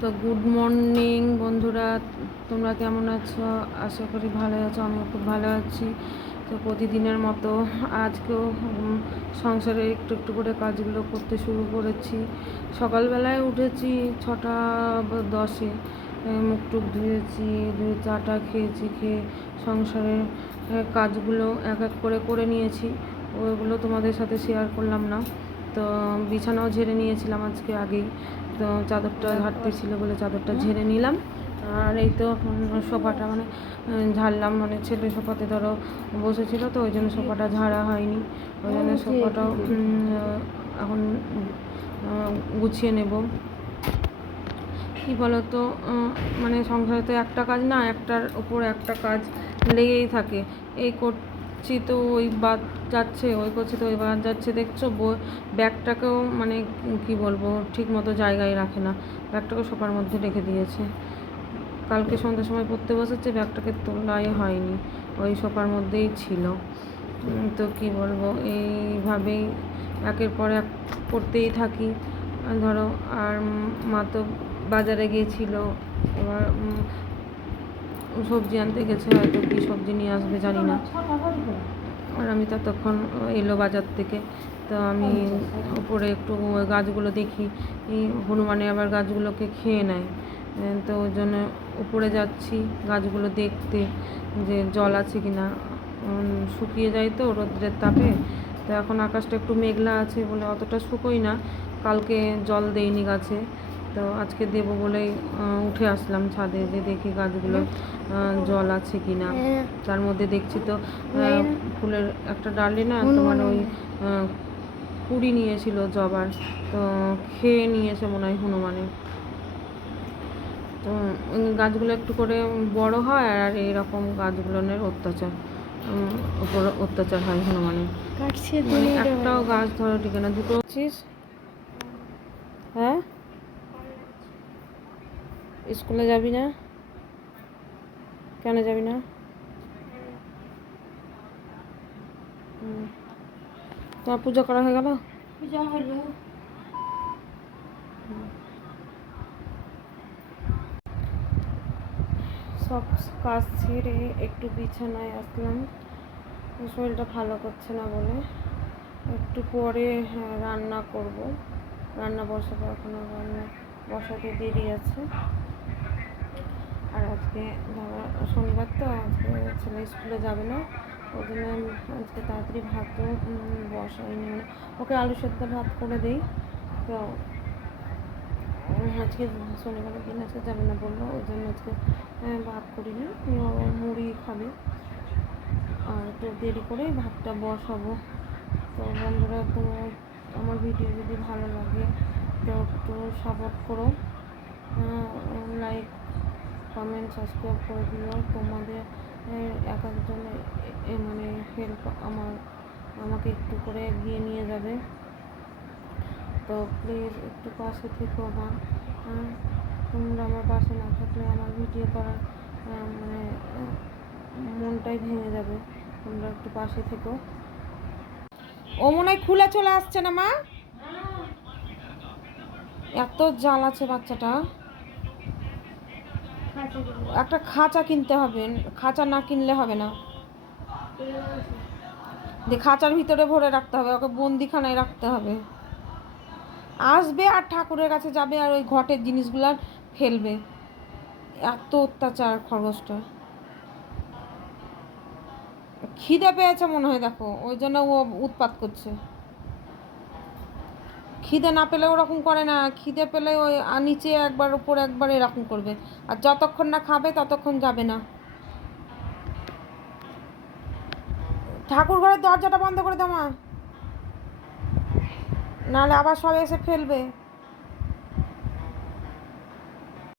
তো good morning বন্ধুরা, তোমরা কেমন আছো? আশা করি ভালো আছো, আমিও খুব ভালো আছি। তো প্রতিদিনের মতো আজকেও সংসারে একটু একটু করে কাজগুলো করতে শুরু করেছি। সকালবেলায় উঠেছি 6:10, মুখ টুক ধুয়েছি, ধুয়ে চাটা খেয়েছি, খেয়ে সংসারের কাজগুলো এক এক করে করে নিয়েছি। ওইগুলো তোমাদের সাথে শেয়ার করলাম না। তো বিছানাও ঝেড়ে নিয়েছিলাম আজকে আগেই, তো চাদরটা ঘাটতে ছিল বলে চাদরটা ঝেড়ে নিলাম। আর এই তো সোফাটা ঝাড়লাম, ছেলে সোফাতে ধরো বসেছিল, তো ওই জন্য সোফাটা ঝাড়া হয়নি, ওই জন্য সোফাটাও এখন গুছিয়ে নেব। কী বলো তো, সংসারে তো একটা কাজ না, একটার উপর একটা কাজ লেগেই থাকে। এই করছি তো ওই বাদ যাচ্ছে, ওই করছি তো ওই বাদ যাচ্ছে। দেখছো ব্যাগটাকেও কি বলবো, ঠিক মতো জায়গায় রাখে না, ব্যাগটাকে সোফার মধ্যে রেখে দিয়েছে। কালকে সন্ধ্যার সময় পড়তে বসেছে, ব্যাগটাকে তোলাই হয়নি, ওই সোফার মধ্যেই ছিল। তো কি বলবো, এইভাবেই একের পর এক করতেই থাকি। ধরো আর মা তো বাজারে গিয়েছিল, এবার সবজি আনতে গেছে, হয়তো কী সবজি নিয়ে আসবে জানি না। আর আমি ততক্ষণ এলো বাজার থেকে, তো আমি উপরে একটু গাছগুলো দেখি, হনুমানে আবার গাছগুলোকে খেয়ে নেয়, তো ওই জন্য উপরে যাচ্ছি গাছগুলো দেখতে যে জল আছে কি না। শুকিয়ে যায় তো রোদ্রের তাপে, তো এখন আকাশটা একটু মেঘলা আছে বলে অতটা শুকোই না। কালকে জল দেইনি গাছে, তো আজকে দেবো বলেই উঠে আসলাম ছাদে, যে দেখি গাছগুলো জল আছে কি না। তার মধ্যে দেখছি তো ফুলের একটা ডালে না তোমার ওই কুড়ি নিয়েছিল জবার, তো খেয়ে নিয়েছে মনে হয় হনুমানে। তো গাছগুলো একটু করে বড় হয়, আর এইরকম গাছগুলোর অত্যাচার হয় হনুমানের। একটাও গাছ ধরো ঠিক না, দুটো আছিস। হ্যাঁ, স্কুলে যাবি না? কেন যাবি না? তোমার পূজা করা হয়ে গেল? পূজা হলো। সব কাজ ছেড়ে একটু বিছানায় আসলাম, শরীরটা ভালো করছে না বলে। একটু পরে রান্না করব, রান্না বসাবো, এখনও রান্না বসাতে দেরি আছে। আর আজকে ধরো শনিবার, তো আজকে ছেলে স্কুলে যাবে না, ওই জন্য আজকে তাড়াতাড়ি ভাতও বসাইনি, ওকে আলু সেদ্ধ ভাত করে দিই। তো আজকে শনিবারের দিন আজকে যাবে না বললো, ওই জন্য আজকে ভাত করিনি, মুড়ি খাবে। আর একটু দেরি করে ভাতটা বসাবো। তো বন্ধুরা, তোমার আমার ভিডিও যদি ভালো লাগে তো একটু সাপোর্ট করো, লাইক কমেন্ট সাবস্ক্রাইব করে দিও। তোমাদের এক একজনের হেল্প আমাকে একটু করে এগিয়ে নিয়ে যাবে। তো প্লিজ একটু পাশে থেকো আমার। তোমরা আমার পাশে না থাকলে আমার ভিডিও করার মনটাই ভেঙে যাবে। তোমরা একটু পাশে থেকো। ও মনে হয় খুলে চলে আসছে না মা, এত জ্বালাচ্ছে বাচ্চাটা। একটা খাঁচা কিনতে হবে, খাঁচা না কিনলে হবে না, খাঁচার ভিতরে ভরে রাখতে হবে, ওকে বন্দিখানায় রাখতে হবে। আসবে আর ঠাকুরের কাছে যাবে, আর ওই ঘটের জিনিসগুলার ফেলবে। এত অত্যাচার খরগোশটা। খিদে পেয়েছে মনে হয়, দেখো ওই জন্য ও উৎপাত করছে। খিদে না পেলে ওরকম করে না, খিদে পেলে ওই নিচে একবার উপর একবার এরকম করবে, আর যতক্ষণ না খাবে ততক্ষণ যাবে না। ঠাকুর ঘরের দরজাটা বন্ধ করে দাও মা, নাহলে আবার সব এসে ফেলবে।